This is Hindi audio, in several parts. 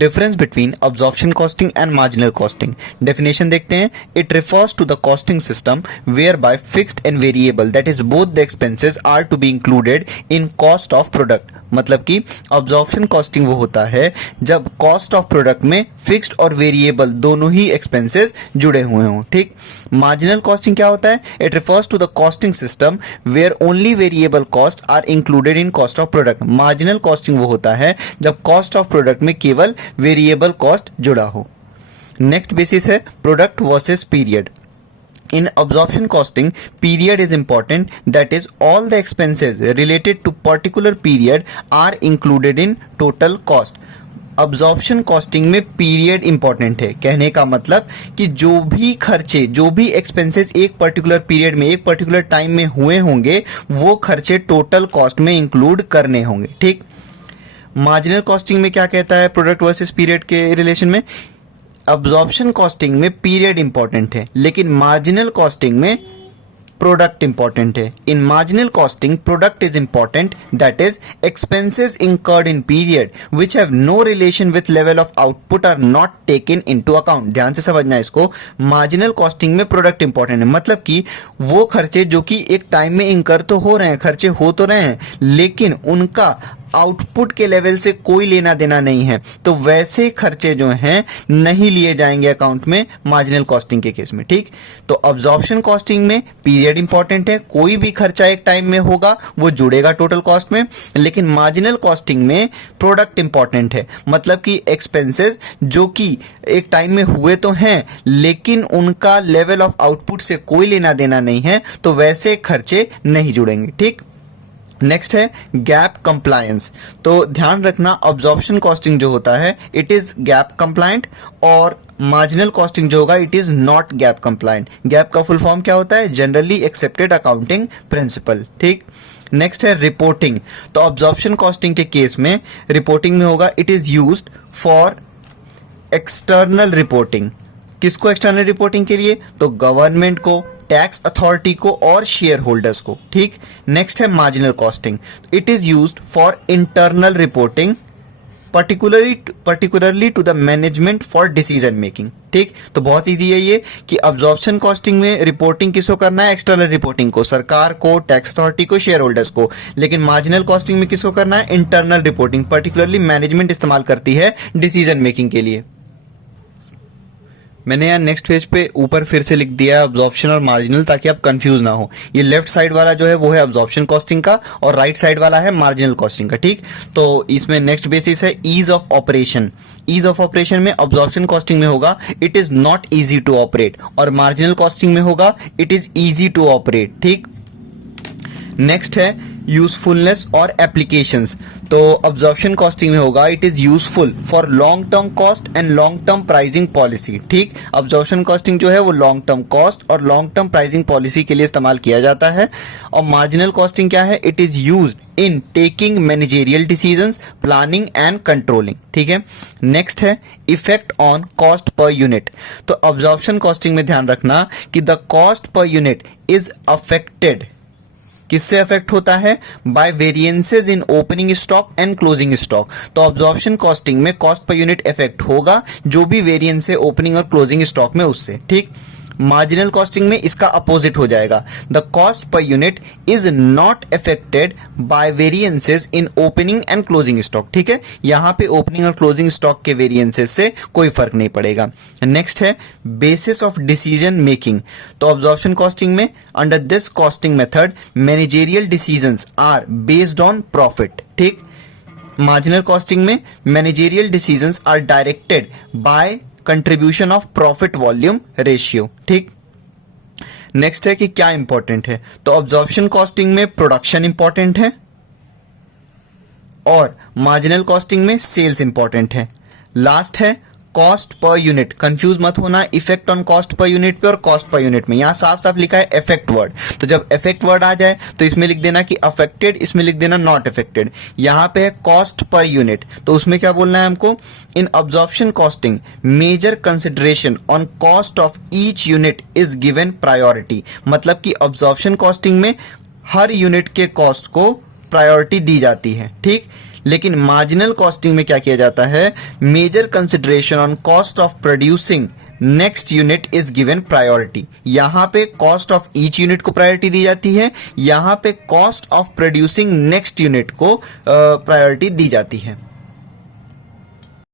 Difference between absorption costing and marginal costing. Definition देखते हैं। It refers to the costing system whereby fixed and variable that is both the expenses are to be included in cost of product. मतलब कि अब्जॉर्प्शन कॉस्टिंग वो होता है जब कॉस्ट ऑफ प्रोडक्ट में फिक्स्ड और वेरिएबल दोनों ही एक्सपेंसेस जुड़े हुए हों। ठीक। मार्जिनल कॉस्टिंग क्या होता है? It refers to the costing system where only variable cost are included in cost of product. Marginal costing वो होता है जब कॉस्ट ऑफ प्रोडक्ट में केवल वेरिएबल कॉस्ट जुड़ा हो। नेक्स्ट बेसिस है product versus period. In absorption costing, period is important, that is all the expenses related to particular period are included in total cost. Absorption costing में पीरियड इंपॉर्टेंट है। कहने का मतलब कि जो भी खर्चे, जो भी एक्सपेंसेस एक पर्टिकुलर पीरियड में, एक पर्टिकुलर टाइम में हुए होंगे, वो खर्चे टोटल कॉस्ट में इंक्लूड करने होंगे। ठीक। मार्जिनल कॉस्टिंग में क्या कहता है प्रोडक्ट वर्सेस पीरियड के रिलेशन में? अब्जॉर्प्शन कॉस्टिंग में पीरियड इंपॉर्टेंट है, लेकिन मार्जिनल कॉस्टिंग में प्रोडक्ट इंपॉर्टेंट है। In marginal costing product is important, that is expenses incurred in period which have no relation with level of output are not taken into account. ध्यान से समझना है इसको। मार्जिनल कॉस्टिंग में प्रोडक्ट इंपॉर्टेंट है, मतलब कि वो खर्चे जो कि एक टाइम में इंकर तो हो रहे हैं, खर्चे हो तो रहे हैं, लेकिन उनका आउटपुट के लेवल से कोई लेना देना नहीं है, तो वैसे खर्चे जो हैं नहीं लिए जाएंगे अकाउंट में मार्जिनल कॉस्टिंग के केस में। ठीक। तो अब्जॉर्प्शन कॉस्टिंग में पीरियड इंपॉर्टेंट है, कोई भी खर्चा एक टाइम में होगा वो जुड़ेगा टोटल कॉस्ट में, लेकिन मार्जिनल कॉस्टिंग में प्रोडक्ट इंपॉर्टेंट है, मतलब कि एक्सपेंसेस जो कि एक टाइम में हुए तो हैं लेकिन उनका लेवल ऑफ आउटपुट से कोई लेना देना नहीं है, तो वैसे खर्चे नहीं जुड़ेंगे। ठीक। नेक्स्ट है गैप कंप्लायंस। तो ध्यान रखना अब्जॉर्प्शन कॉस्टिंग जो होता है इट इज गैप कंप्लायंट, और मार्जिनल कॉस्टिंग जो होगा it is not gap compliant. Gap का फुल फॉर्म क्या होता है? Generally accepted accounting principle. ठीक। नेक्स्ट है रिपोर्टिंग। तो अब्जॉर्प्शन कॉस्टिंग के केस में रिपोर्टिंग में होगा it is used for external reporting. किसको एक्सटर्नल रिपोर्टिंग के लिए? तो गवर्नमेंट को, टैक्स अथॉरिटी को और शेयर होल्डर्स को। ठीक। नेक्स्ट है marginal costing. It is used for internal reporting particularly to the management for decision making। ठीक। तो बहुत इजी है ये कि अब्जॉर्प्शन कॉस्टिंग में रिपोर्टिंग किसको करना है? एक्सटर्नल रिपोर्टिंग को, सरकार को, टैक्स अथॉरिटी को, शेयर होल्डर्स को। लेकिन मार्जिनल कॉस्टिंग में किसको करना है? इंटरनल रिपोर्टिंग, पर्टिकुलरली मैनेजमेंट इस्तेमाल करती है डिसीजन मेकिंग के लिए। मैंने यहाँ नेक्स्ट पेज पे ऊपर फिर से लिख दिया है अब्जॉर्प्शन और मार्जिनल, ताकि आप कंफ्यूज ना हो। ये लेफ्ट साइड वाला जो है वो है अब्जॉर्प्शन कॉस्टिंग का, और राइट साइड वाला है मार्जिनल कॉस्टिंग का। ठीक। तो इसमें नेक्स्ट बेसिस है ease of operation. Ease of operation में अब्जॉर्प्शन कॉस्टिंग में होगा it is not easy to operate, और मार्जिनल कॉस्टिंग में होगा it is easy to operate. ठीक। नेक्स्ट है यूजफुलनेस और एप्लीकेशंस। तो अब्जॉर्प्शन कॉस्टिंग में होगा it is useful for long term cost and long term pricing policy. ठीक। अब्जॉर्प्शन कॉस्टिंग जो है वो लॉन्ग टर्म कॉस्ट और लॉन्ग टर्म प्राइसिंग पॉलिसी के लिए इस्तेमाल किया जाता है। और मार्जिनल कॉस्टिंग क्या है? It is used in taking managerial decisions, planning and controlling. ठीक है। नेक्स्ट है effect on cost per unit. तो अब्जॉर्प्शन कॉस्टिंग में ध्यान रखना कि the cost per unit is affected. किससे अफेक्ट होता है? By variances in opening stock and closing stock. तो अब्जॉर्प्शन कॉस्टिंग में कॉस्ट पर यूनिट इफेक्ट होगा जो भी वेरिएंस है ओपनिंग और क्लोजिंग स्टॉक में उससे। ठीक। मार्जिनल कॉस्टिंग में इसका अपोजिट हो जाएगा। The cost per unit is not affected by variances in opening and closing stock. ठीक है। यहां पे ओपनिंग और क्लोजिंग स्टॉक के वेरिएंसेस से कोई फर्क नहीं पड़ेगा। नेक्स्ट है बेसिस ऑफ डिसीजन मेकिंग। तो अब्जॉर्प्शन कॉस्टिंग में under this costing method managerial decisions are based on profit. ठीक। मार्जिनल कॉस्टिंग में managerial decisions are directed by contribution of profit volume ratio. ठीक। नेक्स्ट है कि क्या इंपॉर्टेंट है? तो अब्जॉर्प्शन कॉस्टिंग में प्रोडक्शन इंपॉर्टेंट है और मार्जिनल कॉस्टिंग में सेल्स इंपॉर्टेंट है। लास्ट है कॉस्ट पर यूनिट। कंफ्यूज मत होना effect on cost per unit पे और कॉस्ट पर यूनिट में। यहां साफ साफ लिखा है इफेक्ट वर्ड, तो जब इफेक्ट वर्ड आ जाए तो इसमें लिख देना कि अफेक्टेड, इसमें लिख देना नॉट अफेक्टेड। यहां पे है कॉस्ट पर यूनिट, तो उसमें क्या बोलना है हमको? In absorption costing major consideration on cost of each unit is given priority. मतलब कि अब्जॉर्प्शन कॉस्टिंग में हर यूनिट के कॉस्ट को प्रायोरिटी दी जाती है। ठीक। लेकिन मार्जिनल कॉस्टिंग में क्या किया जाता है, major consideration on cost of producing next unit is given priority. यहां पे कॉस्ट ऑफ ईच यूनिट को प्रायोरिटी दी जाती है, यहां पे cost of producing next unit को प्रायोरिटी दी जाती है।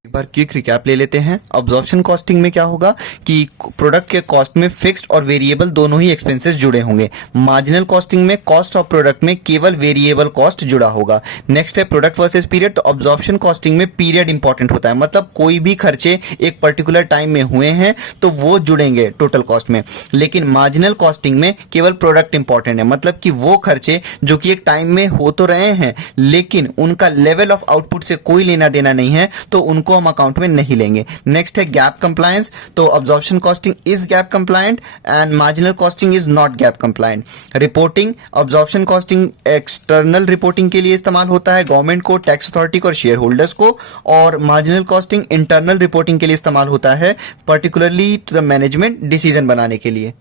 एक बार क्विक रिकैप ले लेते हैं। अब्जॉर्प्शन कॉस्टिंग में क्या होगा कि प्रोडक्ट के कॉस्ट में फिक्स्ड और वेरिएबल दोनों ही एक्सपेंसेस जुड़े होंगे। मार्जिनल कॉस्टिंग में कॉस्ट ऑफ प्रोडक्ट में केवल वेरिएबल कॉस्ट जुड़ा होगा। नेक्स्ट है प्रोडक्ट वर्सेस पीरियड। तो अब्जॉर्प्शन कॉस्टिंग में पीरियड इंपॉर्टेंट होता है, मतलब कोई भी खर्चे एक पर्टिकुलर टाइम में हुए हैं तो वो जुड़ेंगे टोटल कॉस्ट में। लेकिन मार्जिनल कॉस्टिंग में केवल प्रोडक्ट इंपॉर्टेंट है, मतलब कि वो खर्चे जो कि एक टाइम में हो तो रहे हैं लेकिन उनका लेवल ऑफ आउटपुट से कोई लेना देना नहीं है, तो उनको हम अकाउंट में नहीं लेंगे। नेक्स्ट है गैप कंप्लायंस। तो absorption costing is gap compliant and marginal costing is not gap compliant. Reporting, absorption costing external reporting के लिए इस्तेमाल होता है, गवर्नमेंट को, टैक्स अथॉरिटी को और शेयर होल्डर्स को। और मार्जिनल कॉस्टिंग इंटरनल रिपोर्टिंग के लिए इस्तेमाल होता है, particularly to the management decision बनाने के लिए।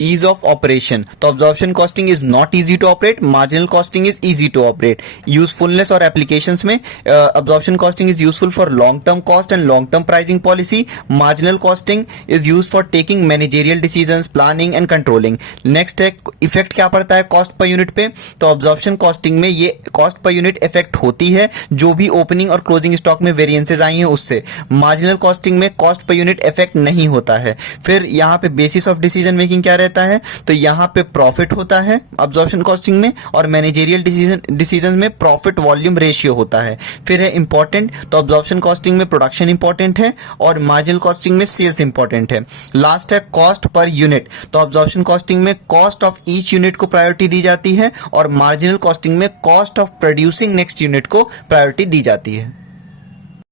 Ease of operation. तो absorption costing is not easy to operate, marginal costing is easy to operate. Usefulness और applications में absorption costing is useful for long term cost and long term pricing policy. Marginal costing is used for taking managerial decisions, planning and controlling. Next है इफेक्ट क्या पड़ता है कॉस्ट पर यूनिट पे। तो absorption costing में ये कॉस्ट पर यूनिट इफेक्ट होती है जो भी ओपनिंग और क्लोजिंग स्टॉक में वेरिएंसेस आई हैं उससे। मार्जिनल कॉस्टिंग में कॉस्ट पर यूनिट इफेक्ट नहीं होता है। फिर यहाँ पे बेसिस ऑफ डिसीजन मेकिंग क्या रहता है, तो यहां पे प्रॉफिट होता है अब्जॉर्प्शन कॉस्टिंग में, और मैनेजरियल डिसीजन में प्रॉफिट वॉल्यूम रेशियो होता है। फिर है इंपॉर्टेंट, तो अब्जॉर्प्शन कॉस्टिंग में प्रोडक्शन इंपॉर्टेंट है और मार्जिनल कॉस्टिंग में सेल्स इंपॉर्टेंट है। लास्ट है कॉस्ट पर यूनिट। तो अब्जॉर्प्शन कॉस्टिंग में कॉस्ट ऑफ ईच यूनिट को प्रायोरिटी दी जाती है और मार्जिनल कॉस्टिंग में cost of producing next unit को प्रायोरिटी दी जाती है।